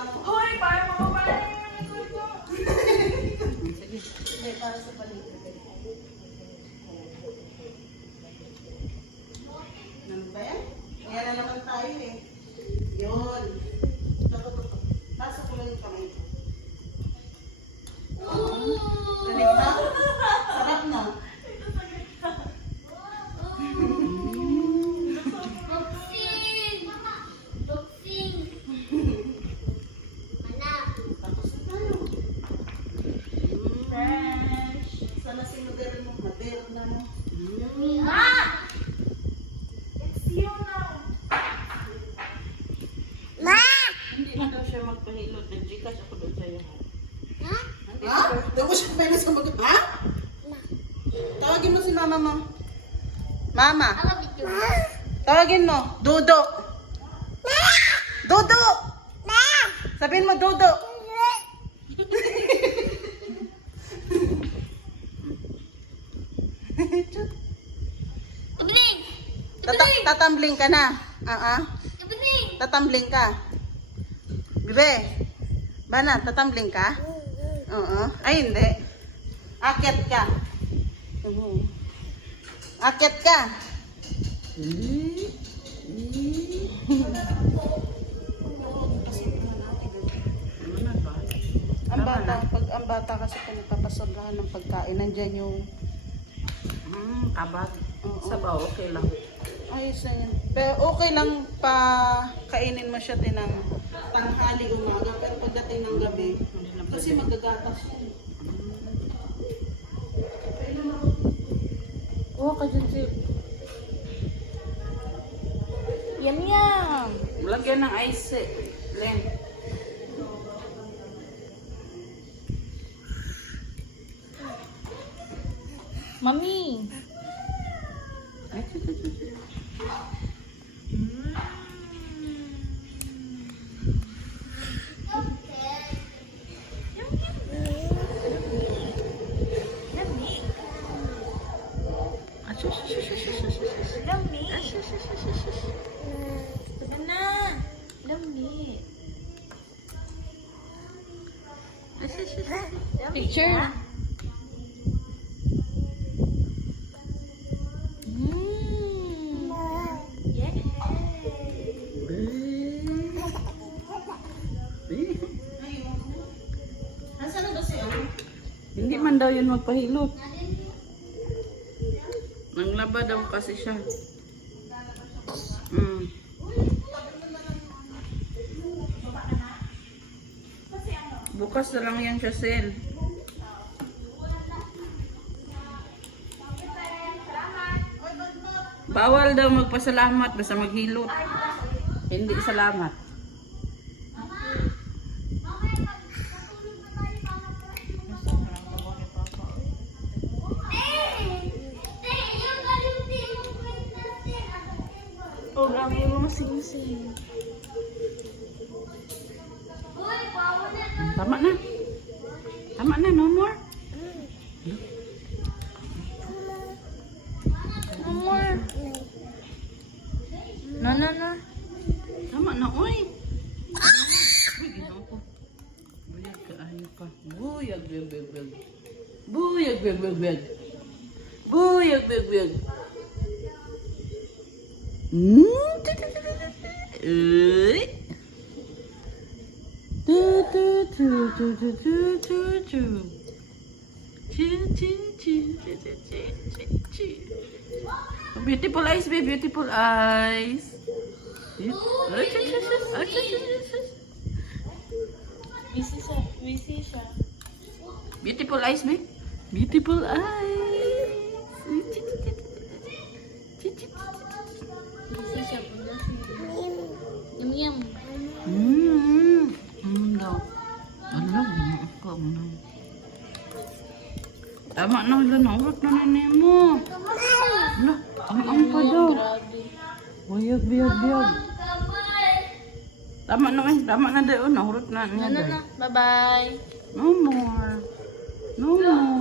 Uy, para makapain yung likod ko. Sige. Hindi, para sa paligid. Ano ba yan? Yan na naman tayo eh. Yun. Nasa ko lang yung kamay ko. Galit na? Sarap na. Tapos na tayo. Fresh. Sana si Mader mo. Mader na mo. Ma! It's you now. Hindi na daw siya magpahilot. Nag-gcash ako doon sa'yo. Ha? Doon ko siya pwede sa bagot. Ha? Tawagin mo si mama mo. Mama. Tawagin mo. Dodo. Dodo. Sabihin mo Dodo. Tatambling ka na. Tatambling ka. Bebe. Bana, tatambling ka? Oo. Ay, hindi. Akyat ka. Akyat ka. Pag ang bata kasi pinagpapasagahan ng pagkain, nandyan yung Kabag. Oo. Sabaw, okay lang. ayos na yun. Pero okay lang pa kainin mo siya tinang tanghali umaga, pero pagdating ng gabi, kasi magagatas yun. Oo, ka dyan si... Yum yum. Lagyan ng ice eh. Len. Mami. Lami. Sabi na. Lami. Picture. Nasaan na ba siya? Hindi man daw yun magpahilot. Nanglaba daw kasi siya. Bukas na lang yan siya, Sel. Bawal daw magpasalamat basta maghilot. Hindi salamat. Oh, lami mo sing-sing. Tama na. Tama na, no more. No more. No, no, no. Tama na, oy. Uy, ginawa ko. Buyag ka, ayaw ka. Buyag, buyag, buyag, buyag. Buyag, buyag, buyag, buyag. Buyag, buyag, buyag. Uy. Tu, tu, tu, tu, tu, tu, tu, tu. Chu, chu, chu, chu, chu, chu, chu. Beautiful eyes, babe. Beautiful eyes. Busy siya. Beautiful eyes, babe. Beautiful eyes. Busy siya. Yum yum. Daw. Alam, ako mo. Tama na, lanawat na nanay mo. Ala, ang pa daw. Grabe. Buyag, biyag, biyag. Tama na, tama na daw. Nahurot na No, niya no, daw. no. Bye-bye. No more. No more.